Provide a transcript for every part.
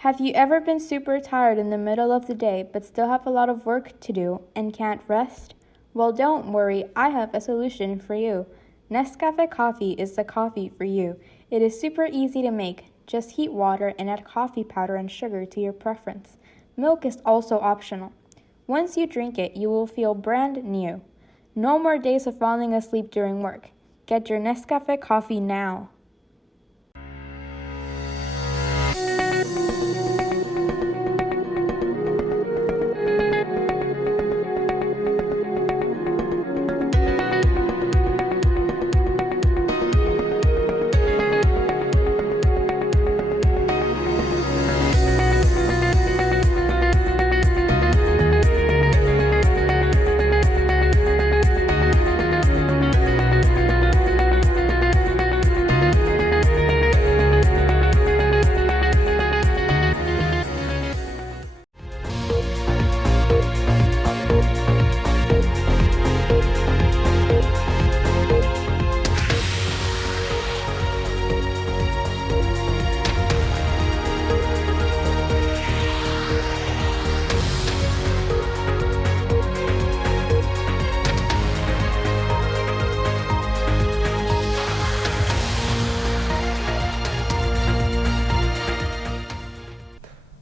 Have you ever been super tired in the middle of the day but still have a lot of work to do and can't rest? Well, don't worry, I have a solution for you. Nescafe coffee is the coffee for you. It is super easy to make. Just heat water and add coffee powder and sugar to your preference. Milk is also optional. Once you drink it, you will feel brand new. No more days of falling asleep during work. Get your Nescafe coffee now.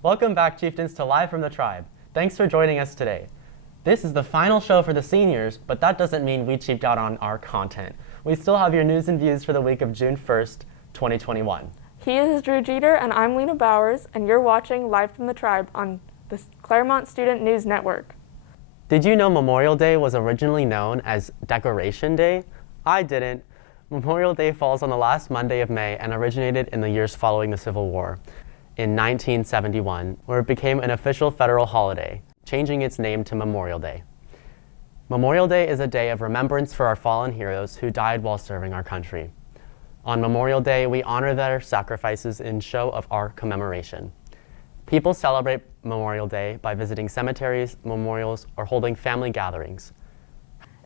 Welcome back, Chieftains, to Live from the Tribe. Thanks for joining us today. This is the final show for the seniors, but that doesn't mean we cheaped out on our content. We still have your news and views for the week of June 1st, 2021. He is Drew Jeter, and I'm Lena Bowers, and you're watching Live from the Tribe on the Clairemont Student News Network. Did you know Memorial Day was originally known as Decoration Day? I didn't. Memorial Day falls on the last Monday of May and originated in the years following the Civil War. In 1971, where it became an official federal holiday, changing its name to Memorial Day. Memorial Day is a day of remembrance for our fallen heroes who died while serving our country. On Memorial Day, we honor their sacrifices in show of our commemoration. People celebrate Memorial Day by visiting cemeteries, memorials, or holding family gatherings.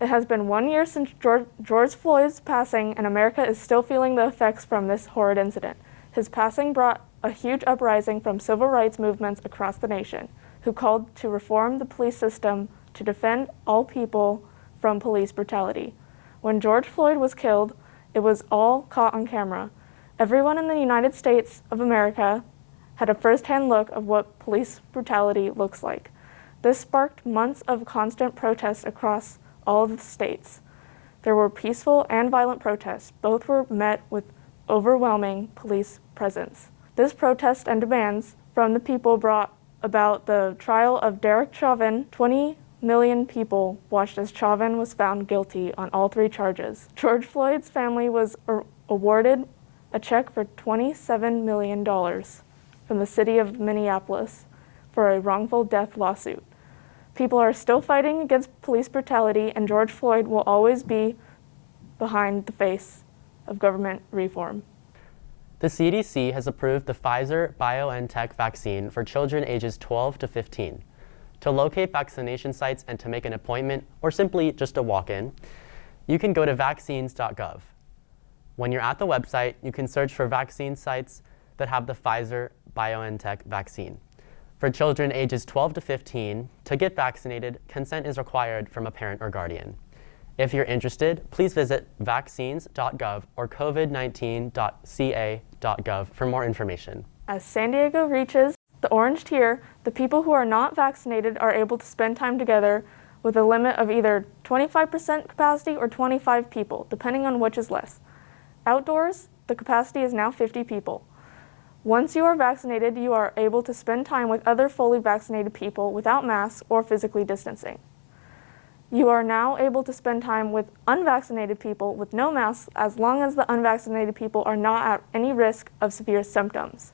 It has been 1 year since George Floyd's passing, and America is still feeling the effects from this horrid incident. His passing brought a huge uprising from civil rights movements across the nation, who called to reform the police system to defend all people from police brutality. When George Floyd was killed, it was all caught on camera. Everyone in the United States of America had a first-hand look of what police brutality looks like. This sparked months of constant protests across all of the states. There were peaceful and violent protests. Both were met with overwhelming police presence. This protest and demands from the people brought about the trial of Derek Chauvin. 20 million people watched as Chauvin was found guilty on all three charges. George Floyd's family was awarded a check for $27 million from the city of Minneapolis for a wrongful death lawsuit. People are still fighting against police brutality, and George Floyd will always be behind the face of government reform. The CDC has approved the Pfizer-BioNTech vaccine for children ages 12 to 15. To locate vaccination sites and to make an appointment, or simply just a walk-in, you can go to vaccines.gov. When you're at the website, you can search for vaccine sites that have the Pfizer-BioNTech vaccine. For children ages 12 to 15, to get vaccinated, consent is required from a parent or guardian. If you're interested, please visit vaccines.gov or covid19.ca.gov for more information. As San Diego reaches the orange tier, the people who are not vaccinated are able to spend time together with a limit of either 25% capacity or 25 people, depending on which is less. Outdoors, the capacity is now 50 people. Once you are vaccinated, you are able to spend time with other fully vaccinated people without masks or physically distancing. You are now able to spend time with unvaccinated people with no masks as long as the unvaccinated people are not at any risk of severe symptoms.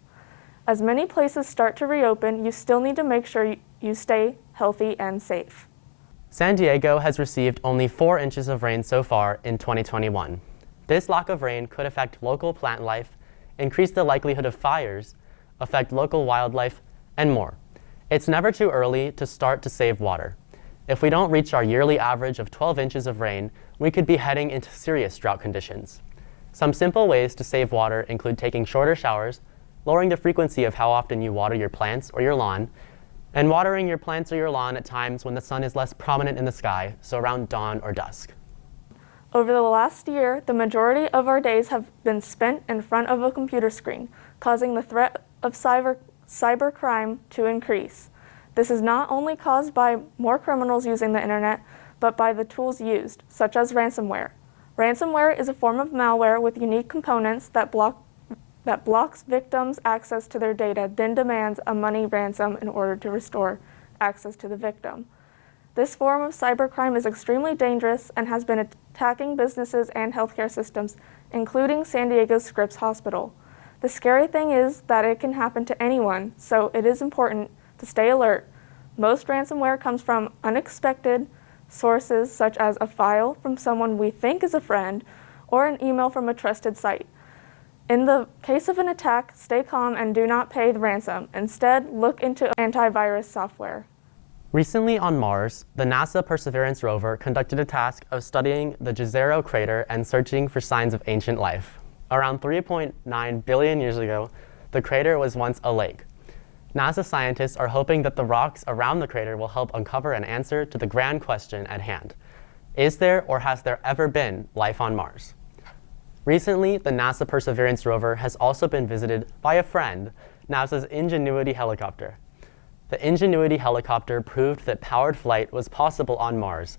As many places start to reopen, you still need to make sure you stay healthy and safe. San Diego has received only 4 inches of rain so far in 2021. This lack of rain could affect local plant life, increase the likelihood of fires, affect local wildlife, and more. It's never too early to start to save water. If we don't reach our yearly average of 12 inches of rain, we could be heading into serious drought conditions. Some simple ways to save water include taking shorter showers, lowering the frequency of how often you water your plants or your lawn, and watering your plants or your lawn at times when the sun is less prominent in the sky, so around dawn or dusk. Over the last year, the majority of our days have been spent in front of a computer screen, causing the threat of cybercrime to increase. This is not only caused by more criminals using the internet, but by the tools used, such as ransomware. Ransomware is a form of malware with unique components that blocks victims' access to their data, then demands a money ransom in order to restore access to the victim. This form of cybercrime is extremely dangerous and has been attacking businesses and healthcare systems, including San Diego's Scripps Hospital. The scary thing is that it can happen to anyone, so it is important to stay alert. Most ransomware comes from unexpected sources, such as a file from someone we think is a friend or an email from a trusted site. In the case of an attack, stay calm and do not pay the ransom. Instead, look into antivirus software. Recently on Mars, the NASA Perseverance rover conducted a task of studying the Jezero crater and searching for signs of ancient life. Around 3.9 billion years ago, the crater was once a lake. NASA scientists are hoping that the rocks around the crater will help uncover an answer to the grand question at hand. Is there or has there ever been life on Mars? Recently, the NASA Perseverance rover has also been visited by a friend, NASA's Ingenuity helicopter. The Ingenuity helicopter proved that powered flight was possible on Mars,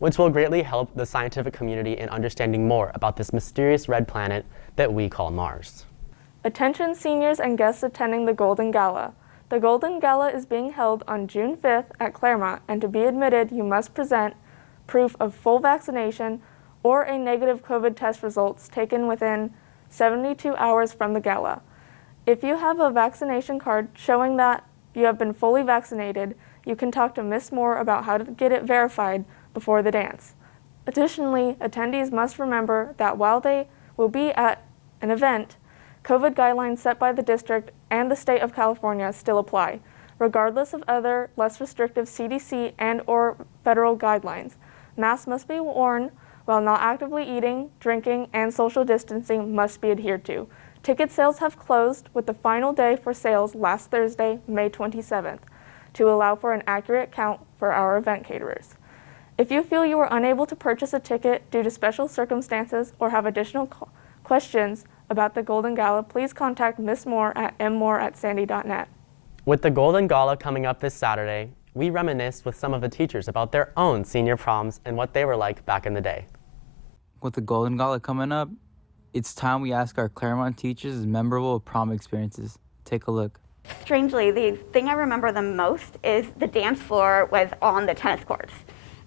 which will greatly help the scientific community in understanding more about this mysterious red planet that we call Mars. Attention seniors and guests attending the Golden Gala. The Golden Gala is being held on June 5th at Clairemont, and to be admitted, you must present proof of full vaccination or a negative COVID test results taken within 72 hours from the gala. If you have a vaccination card showing that you have been fully vaccinated, you can talk to Ms. Moore about how to get it verified before the dance. Additionally, attendees must remember that while they will be at an event, COVID guidelines set by the district and the state of California still apply, regardless of other less restrictive CDC and/or federal guidelines. Masks must be worn while not actively eating, drinking, and social distancing must be adhered to. Ticket sales have closed with the final day for sales last Thursday, May 27th, to allow for an accurate count for our event caterers. If you feel you were unable to purchase a ticket due to special circumstances or have additional questions about the Golden Gala, please contact Ms. Moore at mmoore@sandy.net. With the Golden Gala coming up this Saturday, we reminisced with some of the teachers about their own senior proms and what they were like back in the day. With the Golden Gala coming up, it's time we ask our Clairemont teachers memorable prom experiences. Take a look. Strangely, the thing I remember the most is the dance floor was on the tennis courts.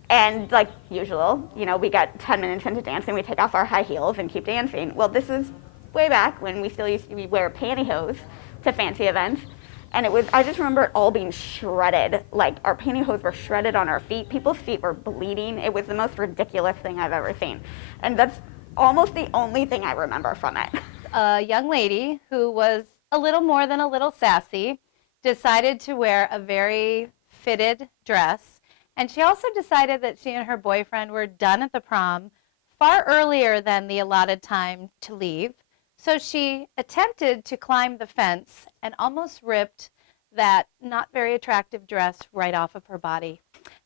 And like usual, we got 10 minutes into dancing, we take off our high heels and keep dancing. Well, this is way back when we still used to wear pantyhose to fancy events. And I just remember it all being shredded. Like our pantyhose were shredded on our feet. People's feet were bleeding. It was the most ridiculous thing I've ever seen. And that's almost the only thing I remember from it. A young lady who was a little more than a little sassy decided to wear a very fitted dress. And she also decided that she and her boyfriend were done at the prom far earlier than the allotted time to leave. So she attempted to climb the fence and almost ripped that not very attractive dress right off of her body.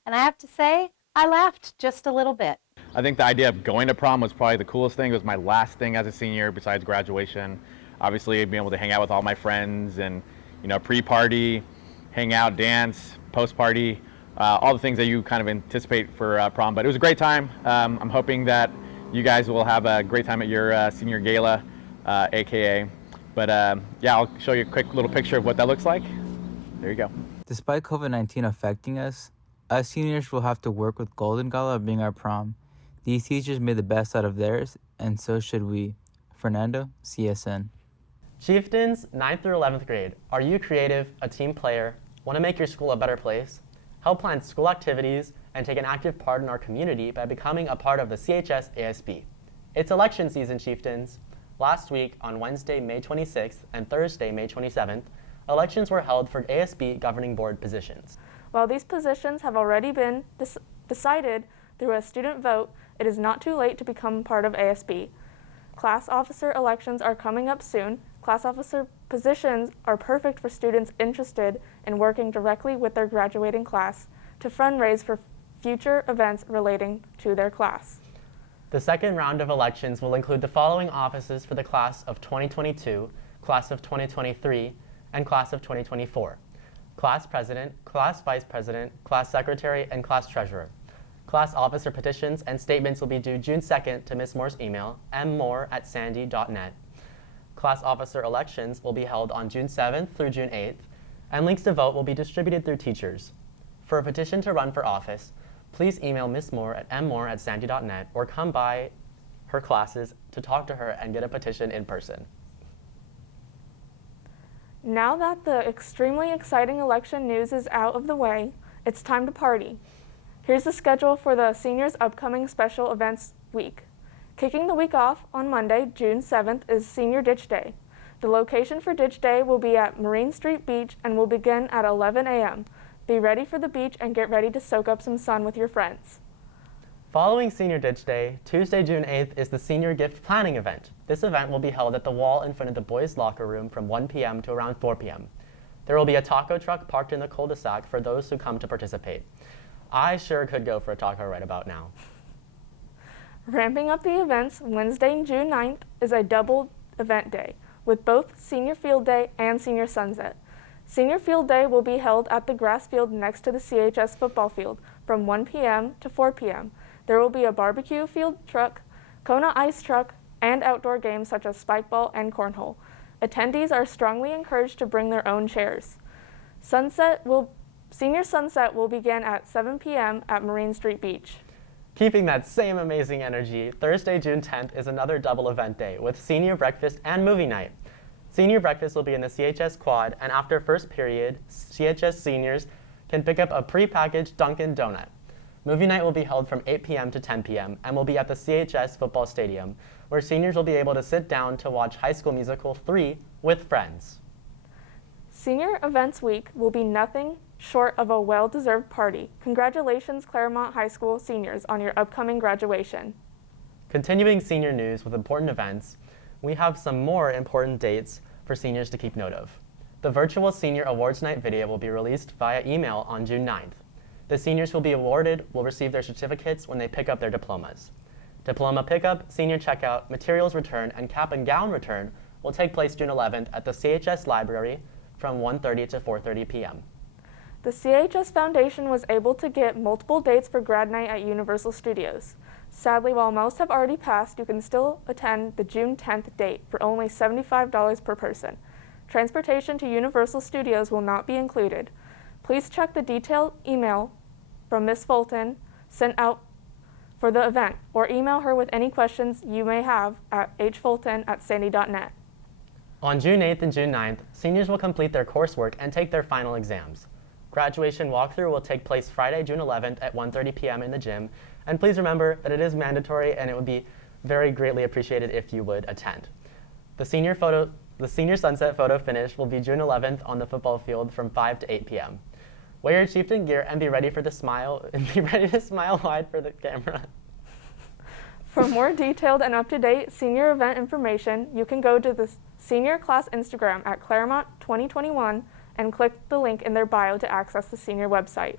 And I have to say, I laughed just a little bit. I think the idea of going to prom was probably the coolest thing. It was my last thing as a senior besides graduation. Obviously, being able to hang out with all my friends and, pre-party, hang out, dance, post-party, all the things that you kind of anticipate for prom. But it was a great time. I'm hoping that you guys will have a great time at your senior gala, AKA. But I'll show you a quick little picture of what that looks like. There you go. Despite COVID-19 affecting us seniors will have to work with Golden Gala being our prom. These teachers made the best out of theirs, and so should we. Fernando, CSN. Chieftains, 9th through 11th grade, are you creative, a team player, want to make your school a better place? Help plan school activities and take an active part in our community by becoming a part of the CHS ASB. It's election season, Chieftains. Last week, on Wednesday, May 26th and Thursday, May 27th, elections were held for ASB governing board positions. While these positions have already been decided through a student vote, it is not too late to become part of ASB. Class officer elections are coming up soon. class officer positions are perfect for students interested in working directly with their graduating class to fundraise for future events relating to their class. The second round of elections will include the following offices for the class of 2022, class of 2023, and class of 2024. Class president, class vice president, class secretary, and class treasurer. Class officer petitions and statements will be due June 2nd to Ms. Moore's email, mmoore@sandy.net. Class officer elections will be held on June 7th through June 8th, and links to vote will be distributed through teachers. For a petition to run for office, please email Ms. Moore at mmoore@sandy.net or come by her classes to talk to her and get a petition in person. Now that the extremely exciting election news is out of the way, it's time to party. Here's the schedule for the seniors' upcoming special events week. Kicking the week off on Monday, June 7th, is Senior Ditch Day. The location for Ditch Day will be at Marine Street Beach and will begin at 11 a.m. Be ready for the beach and get ready to soak up some sun with your friends. Following Senior Ditch Day, Tuesday, June 8th is the Senior Gift Planning event. This event will be held at the wall in front of the boys' locker room from 1 p.m. to around 4 p.m. There will be a taco truck parked in the cul-de-sac for those who come to participate. I sure could go for a taco right about now. Ramping up the events, Wednesday, June 9th is a double event day with both Senior Field Day and Senior Sunset. Senior Field Day will be held at the grass field next to the CHS football field from 1 p.m. to 4 p.m. There will be a barbecue field truck, Kona ice truck, and outdoor games such as spikeball and cornhole. Attendees are strongly encouraged to bring their own chairs. Senior Sunset will begin at 7 p.m. at Marine Street Beach. Keeping that same amazing energy, Thursday, June 10th is another double event day with senior breakfast and movie night. Senior breakfast will be in the CHS quad, and after first period, CHS seniors can pick up a pre-packaged Dunkin' Donut. Movie night will be held from 8 p.m. to 10 p.m. and will be at the CHS football stadium, where seniors will be able to sit down to watch High School Musical 3 with friends. Senior Events Week will be nothing short of a well-deserved party. Congratulations, Clairemont High School seniors, on your upcoming graduation. Continuing senior news with important events, we have some more important dates for seniors to keep note of. The virtual Senior Awards Night video will be released via email on June 9th. The seniors who will be awarded will receive their certificates when they pick up their diplomas. Diploma pickup, senior checkout, materials return, and cap and gown return will take place June 11th at the CHS Library from 1:30 to 4:30 p.m. The CHS Foundation was able to get multiple dates for grad night at Universal Studios. Sadly, while most have already passed, you can still attend the June 10th date for only $75 per person. Transportation to Universal Studios will not be included. Please check the detailed email from Ms. Fulton sent out for the event, or email her with any questions you may have at hfulton@sandy.net. On June 8th and June 9th, seniors will complete their coursework and take their final exams. Graduation walkthrough will take place Friday, June 11th at 1:30 p.m. in the gym, and please remember that it is mandatory and it would be very greatly appreciated if you would attend. The senior sunset photo finish will be June 11th on the football field from 5 to 8 p.m. Wear your chieftain gear and be ready to smile wide for the camera. For more detailed and up-to-date senior event information, you can go to the senior class Instagram at Clairemont 2021 and click the link in their bio to access the senior website.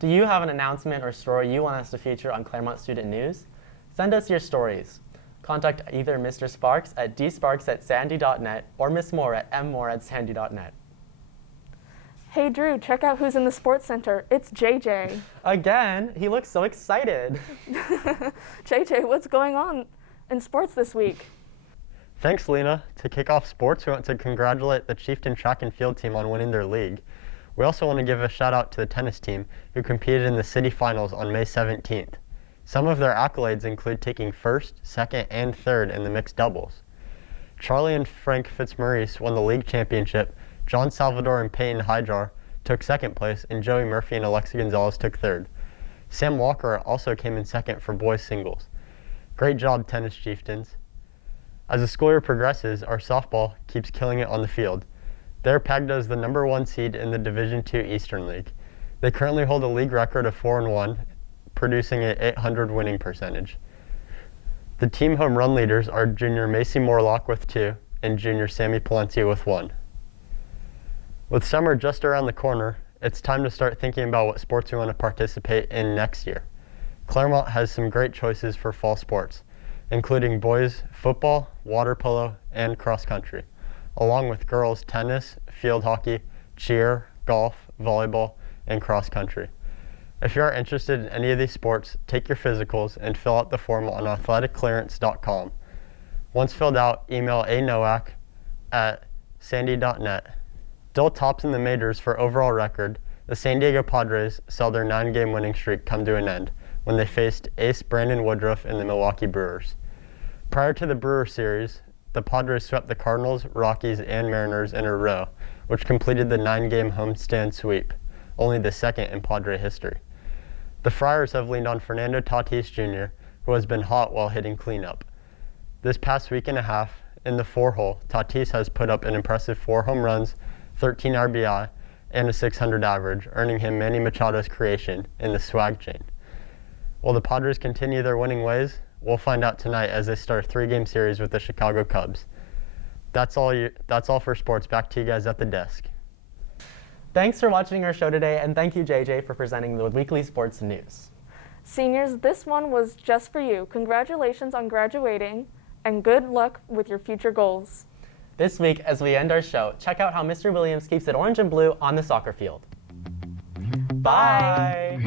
Do you have an announcement or story you want us to feature on Clairemont Student News? Send us your stories. Contact either Mr. Sparks at dsparks@sandy.net or Ms. Moore at mmoore@sandy.net. Hey Drew, check out who's in the sports center. It's JJ. Again, he looks so excited. JJ, what's going on in sports this week? Thanks, Lena. To kick off sports, we want to congratulate the Chieftain track and field team on winning their league. We also want to give a shout out to the tennis team who competed in the city finals on May 17th. Some of their accolades include taking first, second, and third in the mixed doubles. Charlie and Frank Fitzmaurice won the league championship. John Salvador and Peyton Hyjar took second place, and Joey Murphy and Alexa Gonzalez took third. Sam Walker also came in second for boys singles. Great job, tennis chieftains. As the school year progresses, our softball keeps killing it on the field. Their Pagda is the #1 seed in the Division II Eastern League. They currently hold a league record of 4-1, producing an .800 winning percentage. The team home run leaders are junior Macy Morlock with 2 and junior Sammy Palencia with 1. With summer just around the corner, it's time to start thinking about what sports we want to participate in next year. Clairemont has some great choices for fall sports, including boys football, water polo, and cross country, along with girls tennis, field hockey, cheer, golf, volleyball, and cross country. If you are interested in any of these sports, take your physicals and fill out the form on athleticclearance.com. Once filled out, email anowak@sandy.net. Still tops in the majors for overall record, the San Diego Padres saw their 9-game winning streak come to an end when they faced ace Brandon Woodruff and the Milwaukee Brewers. Prior to the Brewer series, the Padres swept the Cardinals, Rockies, and Mariners in a row, which completed the 9-game homestand sweep, only the second in Padre history. The Friars have leaned on Fernando Tatis Jr., who has been hot while hitting cleanup. This past week and a half, in the 4-hole, Tatis has put up an impressive 4 home runs, 13 RBI, and a .600 average, earning him Manny Machado's creation in the swag chain. Will the Padres continue their winning ways? We'll find out tonight as they start a 3-game series with the Chicago Cubs. That's all for sports. Back to you guys at the desk. Thanks for watching our show today, and thank you, JJ, for presenting the weekly sports news. Seniors, this one was just for you. Congratulations on graduating, and good luck with your future goals. This week, as we end our show, check out how Mr. Williams keeps it orange and blue on the soccer field. Bye.